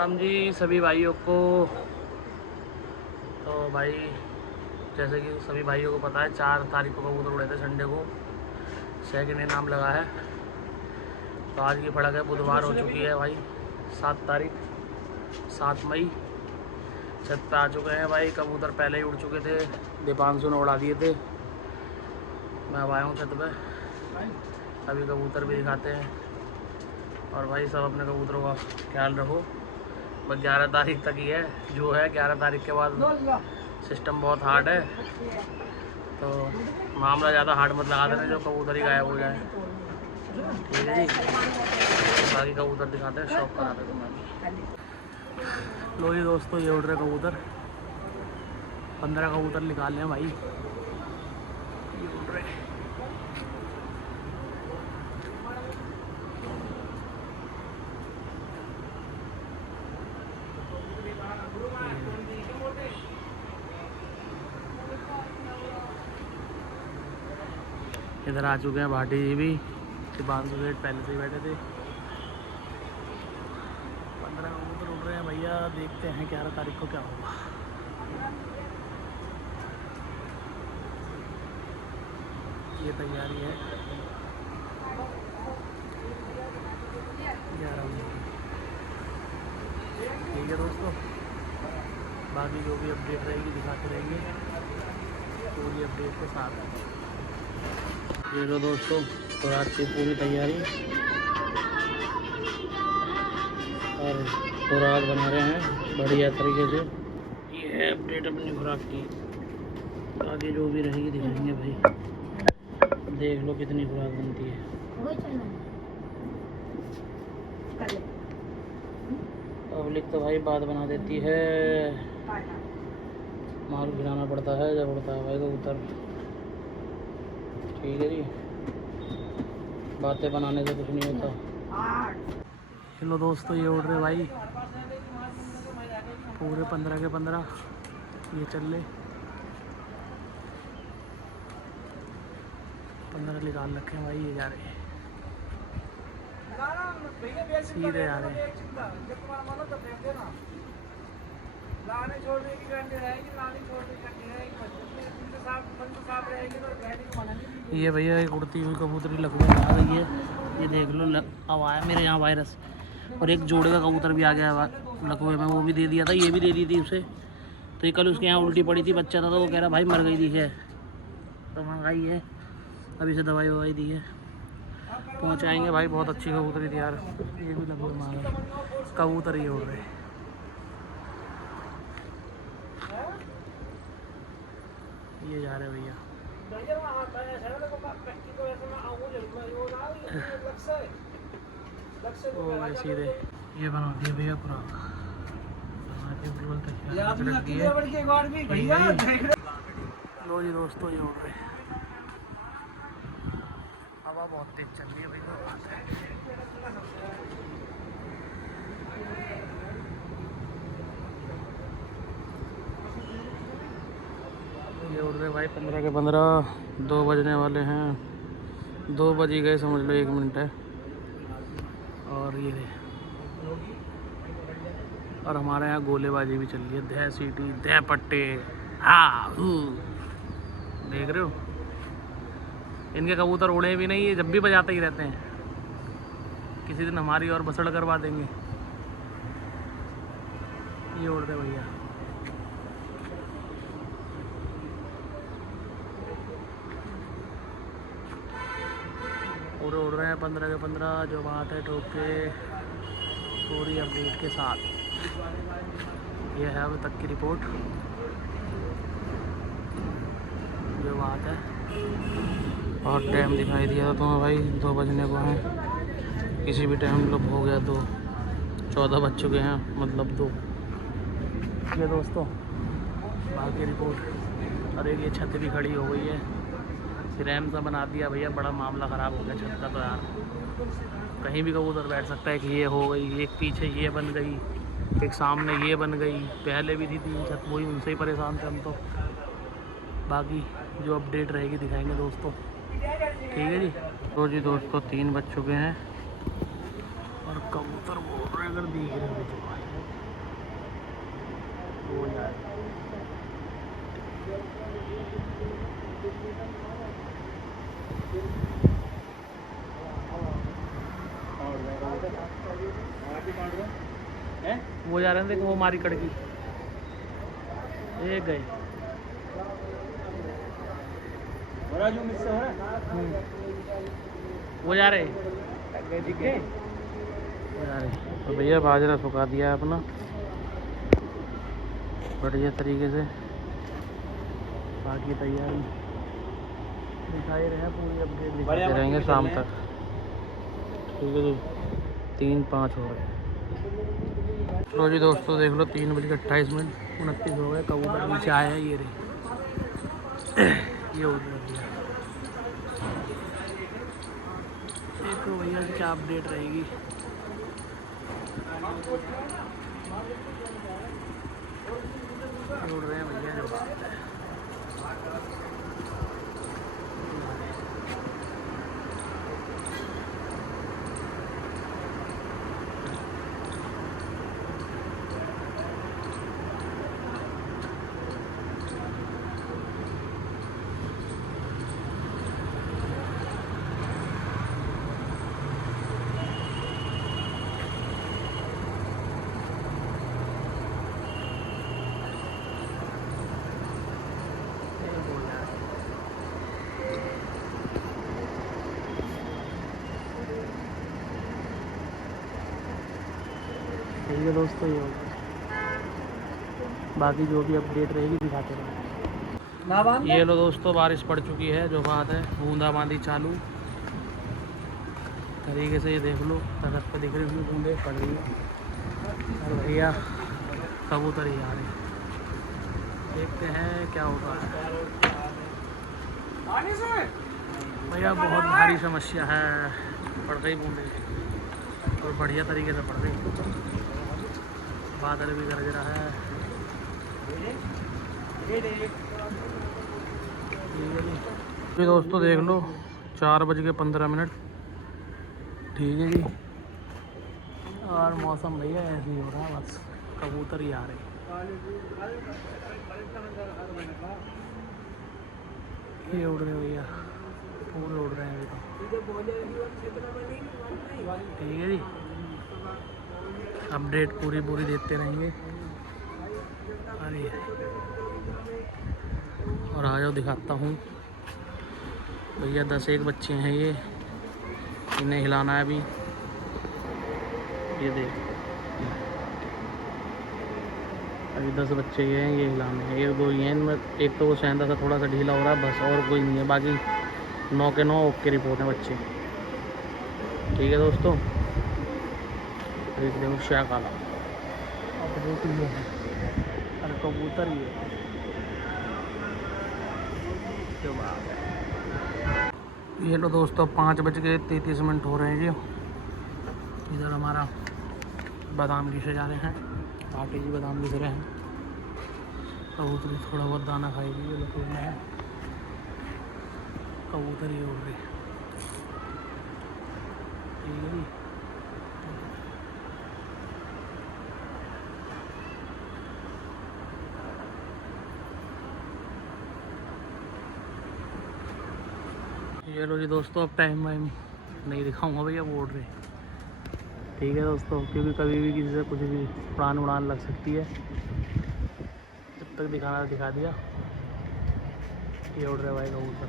राम जी सभी भाइयों को। तो भाई जैसे कि सभी भाइयों को पता है 4 तारीख को कबूतर उड़े थे संडे को, सेकंड इनाम लगा है। तो आज की फड़क है, बुधवार हो चुकी है भाई, 7 तारीख 7 मई। छत पे आ चुके हैं भाई, कबूतर पहले ही उड़ चुके थे, दीपांशु ने उड़ा दिए थे। मैं अब आया हूँ छत पे, अभी कबूतर भी दिखाते हैं। और भाई सब अपने कबूतरों का ख्याल रखो। बस 11 तारीख तक ही है जो है, 11 तारीख के बाद सिस्टम बहुत हार्ड है, तो मामला ज़्यादा हार्ड मत लगा देना जो कबूतर ही गायब हो जाए। ठीक है जी, बाकी कबूतर दिखाते हैं, शौक कराते तुम्हें। लो जी दोस्तों, ये उड़ रहे कबूतर, 15 कबूतर निकाल लें भाई, ये उड़ रहे। इधर आ चुके हैं भाटी जी भी, दीपांशु सेठ पहले से ही बैठे थे। 15 कबूतर उड़ रहे हैं भैया, देखते हैं 11 तारीख को क्या होगा। ये तैयारी है 11 मई। ठीक है दोस्तों, बाकी जो भी अपडेट रहेगी दिखाते रहेंगे, पूरी अपडेट के साथ। ये लो दोस्तों, तो रात की पूरी तैयारी और खुराक बना रहे हैं बढ़िया तरीके से। ये है अपडेट अपनी खुराक की, आगे जो भी रहेगी दिखाएंगे भाई। देख लो कितनी खुराक बनती है। पब्लिक तो भाई बात बना देती है, माल गिराना पड़ता है जब उड़ता है भाई कबूतर। ठीक है जी, बातें बनाने से कुछ नहीं होता। चलो दोस्तों, ये उड़ रहे भाई पूरे 15 के 15, ये चल ले 15 निकाल रखे हैं भाई। ये जा रहे हैं सीधे जा रहे हैं। ये भैया एक उड़ती हुई कबूतरी लकवे में आ गई है, ये देख लो। अब आया मेरे यहाँ वायरस, और एक जोड़े का कबूतर भी आ गया लकवे में, वो भी दे दिया था, ये भी दे दी थी उसे। तो ये कल उसके यहाँ उल्टी पड़ी थी, बच्चा था, तो वो कह रहा भाई मर गई थी है, तो मंगाई है, अभी से दवाई ववाई दी है, पहुँचाएँगे भाई। बहुत अच्छी कबूतरी थी यार, ये भी लकवे में आ गई, कबूतर ही उड़ रहे। ये जा रहे भैया, ओ सीधे ये बना दिया भैया खुराक। लो जी दोस्तों, ये उड़ रहे, हवा बहुत तेज चल रही है भाई, तो बात है। ये उड़ रहे भाई 15 के 15, 2 बजने वाले हैं, 2 बज ही गए समझ लो, 1 मिनट है। और ये और हमारे यहाँ गोलेबाजी भी चल रही है, दह सीटी दह पट्टे, हाँ देख रहे हो। इनके कबूतर उड़े भी नहीं, ये जब भी बजाते ही रहते हैं, किसी दिन हमारी और बसड़ करवा देंगे। ये उड़ते भैया, पूरे उड़ रहे हैं 15 के 15, जो बात है ठोक के पूरी अपडेट के साथ। ये है अभी तक की रिपोर्ट, जो बात है। और टाइम दिखाई दिया तो भाई 2 बजने को हैं, किसी भी टाइम मतलब हो गया तो 14 बज चुके हैं, मतलब 2। ये दोस्तों बाकी रिपोर्ट। और एक ये छत भी खड़ी हो गई है, रैम सा बना दिया भैया, बड़ा मामला ख़राब हो गया छत का। तो यार कहीं भी कबूतर बैठ सकता है कि ये हो गई, एक पीछे ये बन गई, एक सामने ये बन गई, पहले भी थी 3 छत, वही उनसे ही परेशान थे हम तो। बाकी जो अपडेट रहेगी दिखाएंगे दोस्तों, ठीक है जी। तो जी दोस्तों 3 बज चुके हैं और कबूतर बोल रहे हैं, अगर दिख रहे हैं तो वो जा रहे हैं, देखो वो मारी कड़की, एक गए। वो जा रहे तो भैया बाजरा सुखा दिया है अपना बढ़िया तरीके से, बाकी तैयारी दिखाई रहे हैं, पूरी अपडेट दिखाते रहेंगे शाम तक। ठीक है जी, 3-5 हो गए। लो जी दोस्तों देख लो, 3:28 हो गए। कबूतर नीचे आए हैं, ये रहे, ये हो गया। देखो भैया क्या अपडेट रहेगी। उड़ रहे हैं भैया जो बात है। ठीक है दोस्तों, ये होगा, बाकी जो भी अपडेट रहेगी दिखाते रहेंगे। ये लो दोस्तों, बारिश पड़ चुकी है, जो बात है बूंदाबांदी चालू तरीके से, ये देख लो तरफ पे दिख रही है बूंदे पड़ रही है। और भैया कबूतर ही आ रहे, देखते हैं क्या होता है। भैया बहुत भारी समस्या है, पड़ गई बूंदे और बढ़िया तरीके से पड़ गई, बादल भी गरज रहा है। जी दोस्तों देख लो, 4:15। ठीक है जी, और मौसम भैया ऐसे ही हो रहा है, बस कबूतर ही आ रहे, ये उड़ रहे भैया, पूरे उड़ रहे हैं अभी तो। ठीक है जी, अपडेट पूरी देते रहेंगे। अरे और आ जाओ दिखाता हूँ भैया, 10-1 बच्चे हैं ये, इन्हें हिलाना है अभी। ये देख, अभी 10 बच्चे ये हैं, ये हिलाने हैं, 1-2 ये हैं इनमें। एक तो वो सेंधा सा थोड़ा सा ढीला हो रहा है बस, और कोई नहीं है, बाकी 9 के 9 ओके रिपोर्ट है बच्चे। ठीक है दोस्तों, देखो क्या काला, अब देखो ये है, अरे कबूतर ही है, जो बात है। ये लो दोस्तों, 5:33 हो रहे हैं जी। इधर हमारा बादाम घिसे जा रहे हैं, आटे जी बादाम घिस रहे हैं, कबूतरी थोड़ा बहुत दाना खाएगी, ये लोग है, कबूतर ही उड़ रही। ठीक है जी, ये लो जी दोस्तों, अब टाइम वाइम नहीं दिखाऊंगा भैया, वो उड़ रहे। ठीक है दोस्तों, क्योंकि कभी भी किसी से कुछ भी उड़ान लग सकती है, जब तक दिखाना दिखा दिया। ये उड़ रहे भाई कबूतर,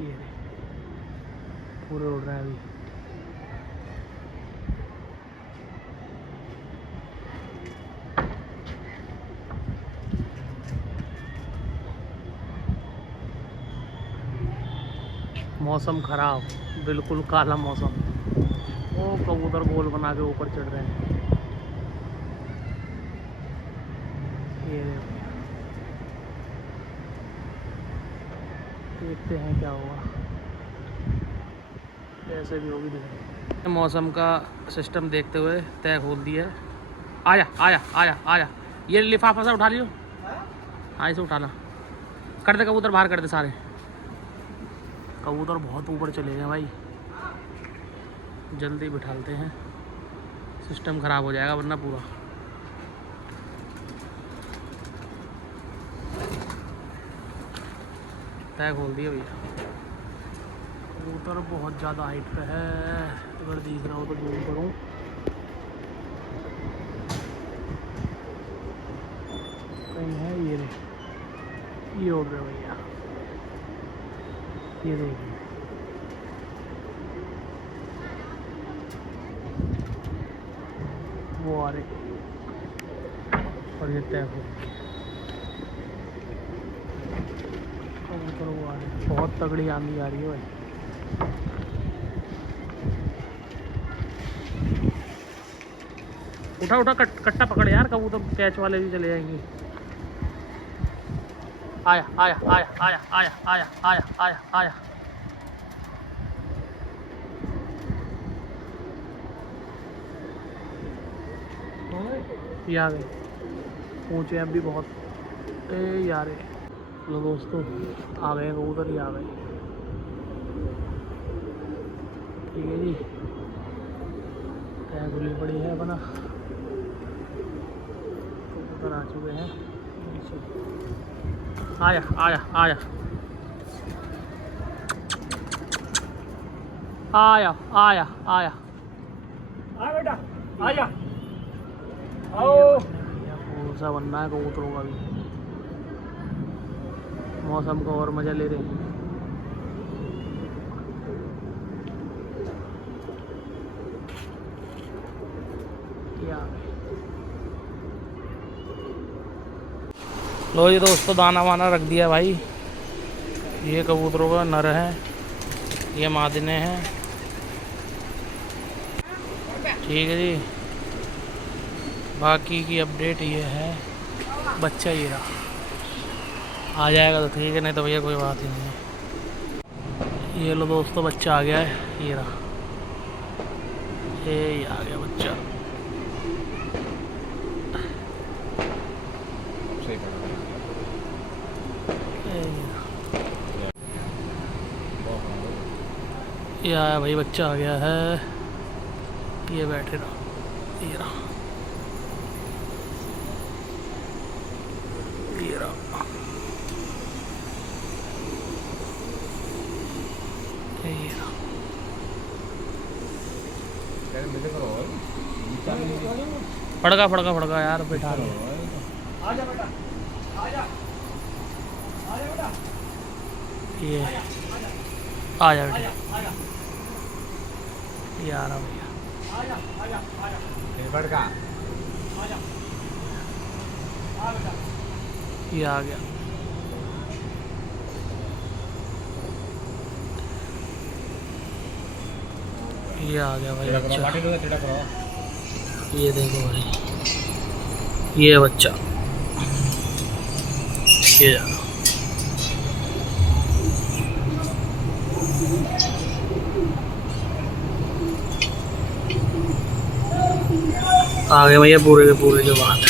ये पूरे उड़ रहे हैं अभी। मौसम खराब, बिल्कुल काला मौसम। वो कबूतर गोल बना के ऊपर चढ़ रहे हैं, ये देखते हैं क्या हुआ, ऐसे भी होगी। मौसम का सिस्टम देखते हुए तय खोल दिया है। आया आया आया आया, ये लिफाफा सा उठा लियो, हाँ इसे उठा ला, कर दे कबूतर बाहर कर दे सारे। कबूतर बहुत ऊपर चले गए भाई, जल्दी बिठालते हैं, सिस्टम ख़राब हो जाएगा वरना पूरा। तय खोल दिया भैया, कबूतर बहुत ज़्यादा हाइट पे है। अगर दिख रहा हो तो जूम करूँ। कहीं है ये नहीं, ये उड़ रहे भैया, ये देखिए। वो आ रहे और ये तय हो कबूतर, वो आ रहे। बहुत तगड़ी आंधी आ रही है भाई। उठा उठा कट्टा पकड़ यार, कबूतर कैच वाले भी चले जाएंगे। आया आया आया आया आया आया आया आया आया। ये आ गए, ऊंचे अब भी बहुत। ए यार, लो दोस्तों आ गए कबूतर, ही आ गए। ठीक है जी, तय खुली पड़ी है अपना, कबूतर आ चुके हैं। आया आया आया आया आया आया बेटा आजा। सा बनना है कबूतरों का भी। मौसम का और मजा ले रहे हैं। लो ये दोस्तों दाना वाना रख दिया भाई। ये कबूतरों का नर है, ये मादने हैं। ठीक है जी, बाकी की अपडेट ये है। बच्चा ये रहा, आ जाएगा तो ठीक है, नहीं तो भैया कोई बात ही नहीं है। ये लो दोस्तों बच्चा आ गया है, ये रहा, ये आ गया बच्चा। ये आया भाई, बच्चा आ गया है। ये बैठे रहा, ये रहा, ये रहा, ये रहा। फड़का फड़का फड़का यार, बैठा आजा बेटा आजा, आजा बेटा, ये आ जा बेटा, ये आ रहा भैया। आजा आजा आजा बड़का आजा, आ बेटा, ये आ गया। ये आ गया भाई बच्चा। ये देखो भाई, ये बच्चा, ये जा रहा। आ गए भैया पूरे के पूरे जो बात।